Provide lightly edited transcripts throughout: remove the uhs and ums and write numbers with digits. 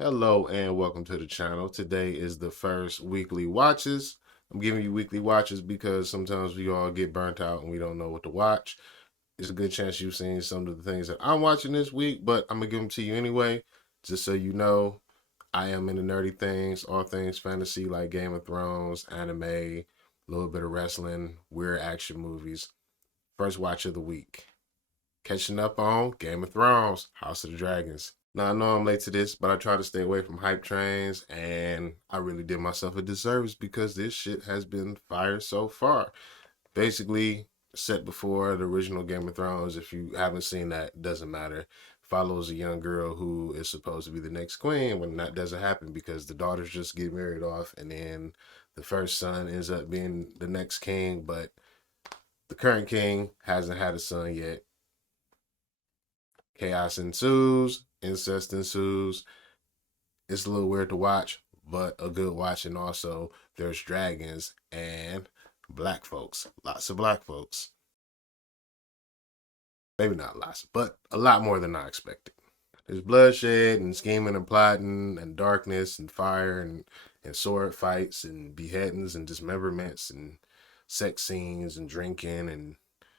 Hello and welcome to the channel. Today is the first weekly watches. I'm giving you weekly watches because sometimes we all get burnt out and we don't know what to watch. It's a good chance you've seen some of the things that I'm watching this week, but I'm gonna give them to you anyway, just so you know. I am into nerdy things, all things fantasy like Game of Thrones, anime, a little bit of wrestling, weird action movies. First watch of the week. Catching up on Game of Thrones, House of the Dragons. Now, I know I'm late to this, but I try to stay away from hype trains, and I really did myself a disservice because this shit has been fire so far. Basically, set before the original Game of Thrones. If you haven't seen that, it doesn't matter. Follows a young girl who is supposed to be the next queen when that doesn't happen because the daughters just get married off, and then the first son ends up being the next king, but the current king hasn't had a son yet. Chaos ensues, incest ensues. It's a little weird to watch, but a good watch. And also, there's dragons and black folks. Lots of black folks. Maybe not lots, but a lot more than I expected. There's bloodshed and scheming and plotting and darkness and fire and sword fights and beheadings and dismemberments and sex scenes and drinking, and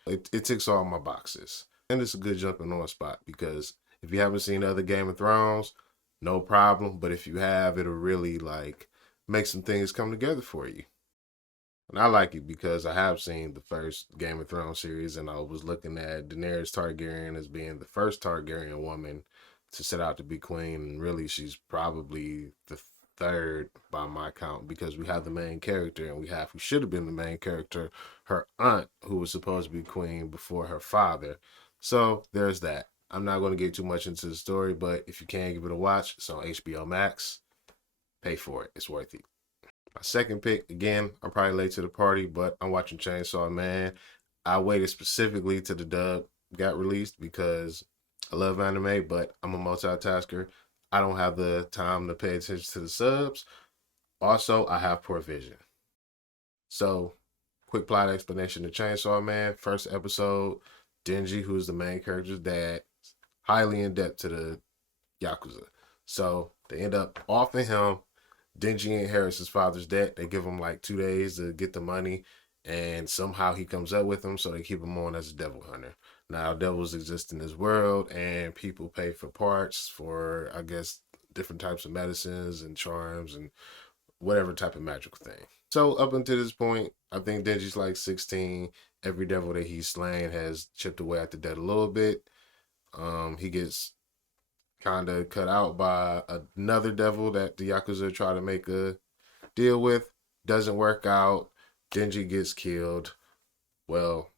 it ticks all my boxes. And it's a good jumping on spot because if you haven't seen other Game of Thrones, no problem. But if you have, it'll really like make some things come together for you. And I like it because I have seen the first Game of Thrones series, and I was looking at Daenerys Targaryen as being the first Targaryen woman to set out to be queen, and really she's probably the third by my count because we have the main character and we have who should have been the main character, her aunt, who was supposed to be queen before her father. So there's that. I'm not going to get too much into the story, but if you can give it a watch, it's on HBO Max. Pay for it. It's worth it. My second pick, again, I'm probably late to the party, but I'm watching Chainsawman. I waited specifically till the dub got released because I love anime, but I'm a multitasker. I don't have the time to pay attention to the subs. Also, I have poor vision. So, quick plot explanation to Chainsaw Man. First episode, Denji, who's the main character's dad, highly in debt to the Yakuza. So, they end up offing him. Denji inherits his father's debt. They give him like 2 days to get the money, and somehow he comes up with them, so they keep him on as a devil hunter. Now, devils exist in this world, and people pay for parts for, I guess, different types of medicines and charms and whatever type of magical thing. So, up until this point, I think Denji's like 16. Every devil that he's slain has chipped away at the debt a little bit. He gets kind of cut out by another devil that the Yakuza try to make a deal with. Doesn't work out. Denji gets killed. Well,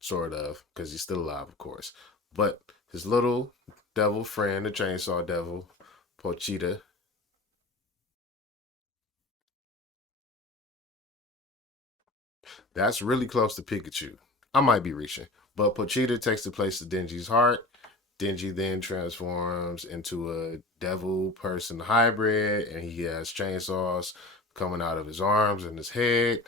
sort of, because he's still alive, of course. But his little devil friend, the chainsaw devil, Pochita, that's really close to Pikachu. I might be reaching. But Pochita takes the place of Denji's heart. Denji then transforms into a devil person hybrid, and he has chainsaws coming out of his arms and his head.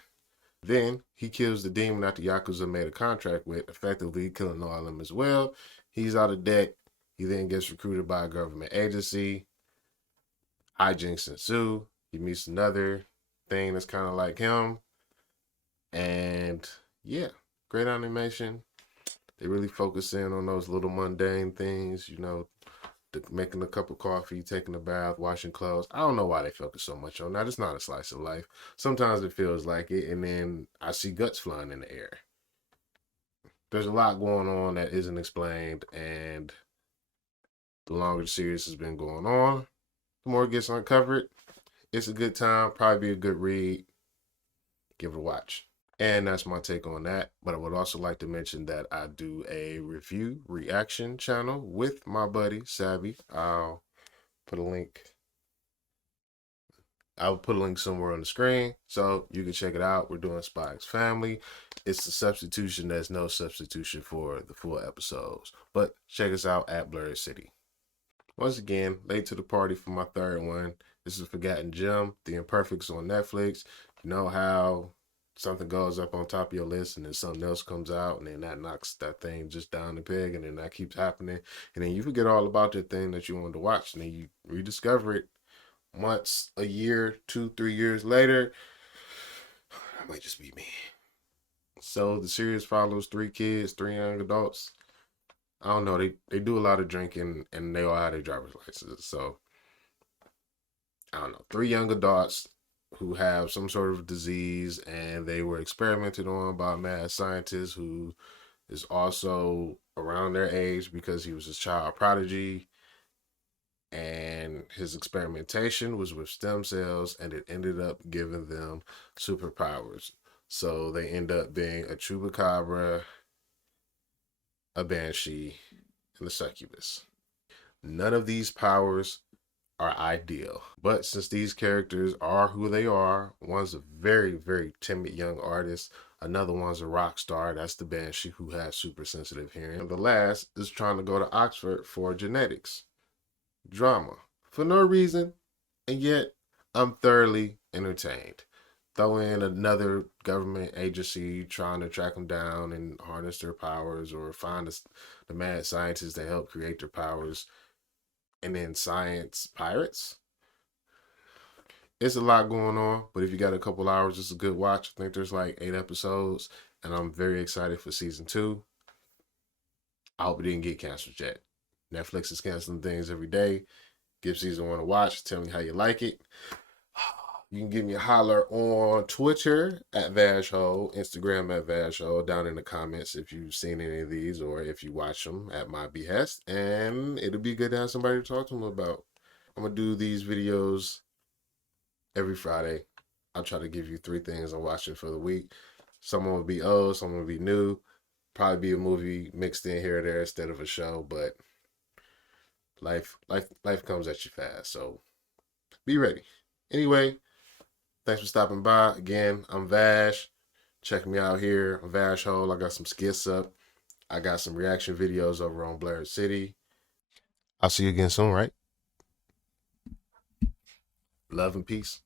Then he kills the demon that the Yakuza made a contract with, effectively killing all of them as well. He's out of debt. He then gets recruited by a government agency. Hijinks ensue. He meets another thing that's kind of like him. And yeah, great animation. They really focus in on those little mundane things, making a cup of coffee, taking a bath, washing clothes. I don't know why they focus so much on that. It's not a slice of life. Sometimes it feels like it, and then I see guts flying in the air. There's a lot going on that isn't explained, and the longer the series has been going on, the more it gets uncovered. It's a good time, probably be a good read. Give it a watch. And that's my take on that. But I would also like to mention that I do a review reaction channel with my buddy Savvy. Put a link. I'll put a link somewhere on the screen so you can check it out. We're doing Spy X Family. It's a substitution. There's no substitution for the full episodes. But check us out at Blurred City. Once again, late to the party for my third one. This is Forgotten Gem, The Imperfects on Netflix. You know how something goes up on top of your list and then something else comes out and then that knocks that thing just down the peg and then that keeps happening. And then you forget all about that thing that you wanted to watch and then you rediscover it months, a year, 2, 3 years later. That might just be me. So the series follows three kids, three young adults. I don't know. They do a lot of drinking and they all have their driver's licenses. So I don't know. Three young adults who have some sort of disease and they were experimented on by a mad scientist who is also around their age because he was a child prodigy. And his experimentation was with stem cells and it ended up giving them superpowers. So they end up being a chupacabra, a banshee, and a succubus. None of these powers are ideal. But since these characters are who they are, one's a very, very timid young artist, another one's a rock star, that's the Banshee who has super sensitive hearing, and the last is trying to go to Oxford for genetics. Drama. For no reason, and yet I'm thoroughly entertained. Throw in another government agency trying to track them down and harness their powers or find the mad scientists that help create their powers, and then science pirates. It's a lot going on, but if you got a couple hours, it's a good watch. I think there's like 8 episodes, and I'm very excited for season 2. I hope it didn't get canceled yet. Netflix is canceling things every day. Give season 1 a watch. Tell me how you like it. You can give me a holler on Twitter at VashHole, Instagram at VashHole, down in the comments if you've seen any of these or if you watch them at my behest. And it'll be good to have somebody to talk to them about. I'm going to do these videos every Friday. I'll try to give you 3 things I'm watching for the week. Some will be old, some will be new. Probably be a movie mixed in here or there instead of a show, but life comes at you fast, so be ready. Anyway, thanks for stopping by. Again, I'm Vash. Check me out here on Vash Hole. I got some skits up. I got some reaction videos over on Blair City. I'll see you again soon, right? Love and peace.